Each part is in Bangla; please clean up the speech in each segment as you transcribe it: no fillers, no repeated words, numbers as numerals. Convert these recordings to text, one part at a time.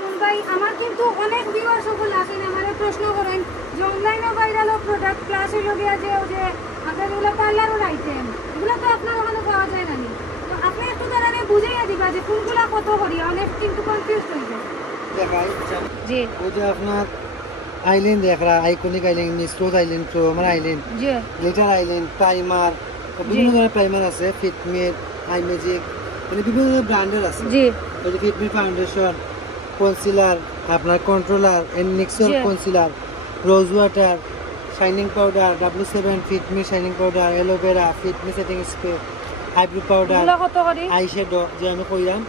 মামুন ভাই আমার কিন্তু অনেক ভিউয়ার সকল আছেন আমারে প্রশ্ন করেন যে অনলাইনে ভাইরাল প্রোডাক্ট প্লাস হইল গিয়া যে আপনার যেগুলো পার্লারের আইটেম এগুলো তো আপনার ওখানে পাওয়া যায় না তো আপনি একটু দাঁড়ানে বুঝাইয়া দিবা যে কোনগুলা কত করিয়া অনেক কিন্তু কনফিউজ হয়ে যায় জি ওই যে আপনার আইল্যান্ড দেখ রা আইকনিক আইল্যান্ড মিস্ট্রোথ আইল্যান্ড ক্রোমার আইল্যান্ড জি গ্লিটার আইল্যান্ড প্রাইমার বিভিন্ন ধরনের প্রাইমার আছে ফিটমেট আই ম্যাজিক মানে বিভিন্ন ধরনের ব্র্যান্ডের আছে জি ওই যে ফিটমেট ফাউন্ডেশন কনসিলার আপনার কন্ট্রোলার এননিক্সল concealer rose water shining powder W7 Fit Me shining powder aloe vera Fit Me setting spray eyebrow powder eyeshadow যে আমি কইলাম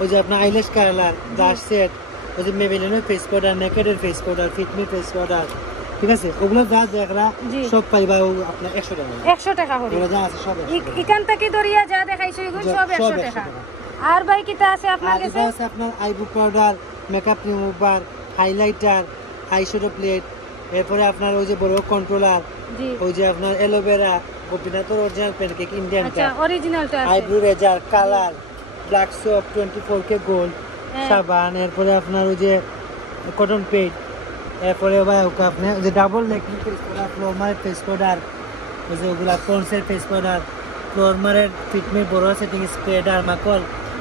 ওই যে আপনার আইল্যাশ কালার ব্রাশ সেট ওই যে মেবেলিনের ফেস পাউডার নেকেডের face powder Fit Me face powder ঠিক আছে ওগুলো যা দেখরা সব পাইবা আপনার 100 টাকা 100 টাকা করে ওগুলো যা আছে সব এখান থেকে দরিয়া যা দেখাইছো এগুলো সব 100 টাকা আর ভাই কিটা আছে আপনার কাছে আছে আপনার eyebrow powder makeup remover highlighter eyeshadow plate এরপরে আপনার ওই যে বড় কন্ট্রোলার ওই যে আপনার অ্যালোভেরা গোপীনাথের অরিজিনাল প্যানকেক ইন্ডিয়ান আচ্ছা অরিজিনালটা আছে eyebrow razor colour black soap 24K gold সাবান এরপরে আপনার ওই যে কটন পেড এরপরে ভাই ওকে আপনি যে ডাবল লেকিং face powder Flormar face powder ওই যে ওগুলা পন্সের ফেস পাউডার ফ্লোমারের ফিটমি বড় সেটিং স্প্রেডার মাকল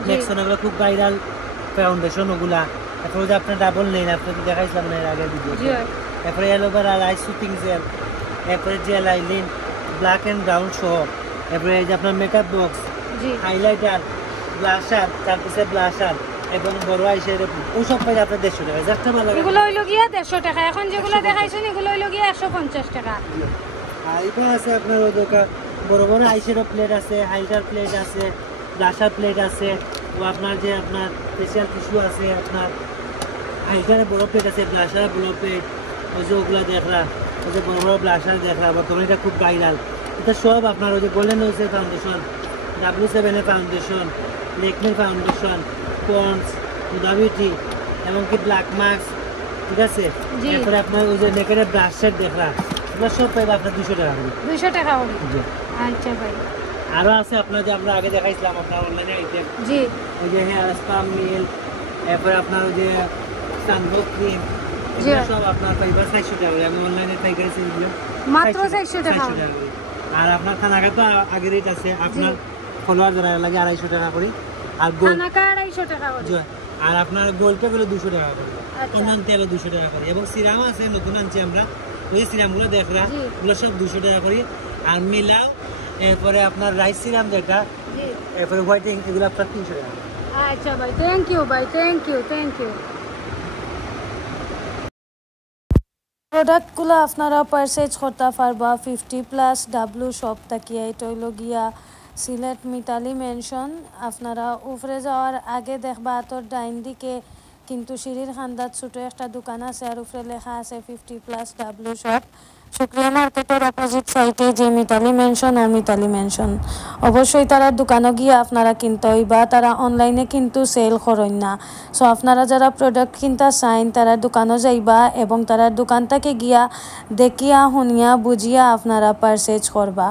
লেক্সন ওগুলো খুব ভাইরাল ফাউন্ডেশন ওগুলা এরপরে যে আপনার ডাবল নেই আপনাকে দেখাইছিলাম না এর আগের ভিডিওতে এরপরে অ্যালোভেরা আইস শুটিং জেল এরপরে gel eyeliner black and brown সহ এরপরে এই যে আপনার মেকআপ বক্স হাইলাইটার ব্লাশার তারপরে ব্লাশার এবং বড় আইশ্যাডো ও সব পাই আপনার 150 টাকা যাচ্ছে ভালো লাগে এগুলো হইলো গিয়া 150 টাকা এখন যেগুলো দেখাইছেন এগুলো হইলো গিয়া 150 টাকা আর এটা আছে আপনার ওই দোকান বড় বড় আইশ্যাডো প্লেট আছে হাইলাইটার প্লেট আছে ব্লাশার প্লেট আছে ও আপনার যে আপনার ফেশিয়াল টিস্যু আছে আপনার হাইলাইটারে বড় প্লেট আছে ব্লাশারে বড় প্লেট ওই যে ওগুলা দেখরা ওই যে বড় বড় ব্লাশার দেখরা বর্তমানে এটা খুব ভাইরাল এটা সব আপনার ওই যে গোল্ডেন ওয়েসের ফাউন্ডেশন W7 এর ফাউন্ডেশন লেকমির ফাউন্ডেশন পন্ডস হুডা বিউটি এমনকি ব্ল্যাক মার্কস ঠিক আছে এরপরে আপনার ওই যে নেকের ব্রাশ সেট দেখরা এগুলো সব পাইবা আপনার 200 টাকা করে 200 টাকা করে আচ্ছা ভাই আরো আছে আপনার যে আমরা আগে দেখাইছিলাম আপনার অনলাইনে আইটেম জি ওই যে হেয়ার স্পা মিল এরপরে আপনার ওই যে সানবক ক্রিম এগুলো সব আপনার পাইবা 400 টাকা করে আমি অনলাইনে ট্রাই করেছি এগুলো মাত্র 400 টাকা আর আপনার থানাকা তো আগে রেট আছে আপনার ফলোয়ার যারা লাগে 250 টাকা করে আর গোল্ড থানাকা 250 টাকা করে আর আপনার গোল্ডটা হলো 200 টাকা করে অন্যান্য তেল 200 টাকা করে এবং সিরাম আছে নতুন আনছি আমরা ওই সিরামগুলো দেখরা এগুলো সব 200 টাকা করে আর মিলাও এরপরে আপনার রাইস সিরাম যেটা এরপরে হোয়াইটিং এগুলো আপনার 300 টাকা আচ্ছা ভাই থ্যাংক ইউ ভাই থ্যাংক ইউ প্রোডাক্টগুলো আপনারা পারচেজ করতে পারবা 50+ W শপ তাকিয়া এটা হইল গিয়া সিলেট মিতালি মেনশন আপনারা উপরে যাওয়ার আগে দেখবা তোর ডাইন দিকে কিন্তু সিঁড়ির খান্দাত ছোট একটা দোকান আছে আর উপরে লেখা আছে 50+ W শপ শুক্রিয়া মার্কেটের অপোজিট সাইডে যে মিতালি মেনশন ও মিতালি মেনশন অবশ্যই তারা দোকানে গিয়ে আপনারা কিনতে হইবা তারা অনলাইনে কিন্তু সেল করেন না সো আপনারা যারা প্রোডাক্ট কিনতে চাইন তারা দোকানে যাইবা এবং তারা দোকান থেকে গিয়া দেখিয়া শুনিয়া বুঝিয়া আপনারা পারচেজ করবা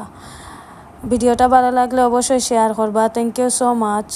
ভিডিওটা ভালো লাগলে অবশ্যই শেয়ার করবা থ্যাংক ইউ সো মাচ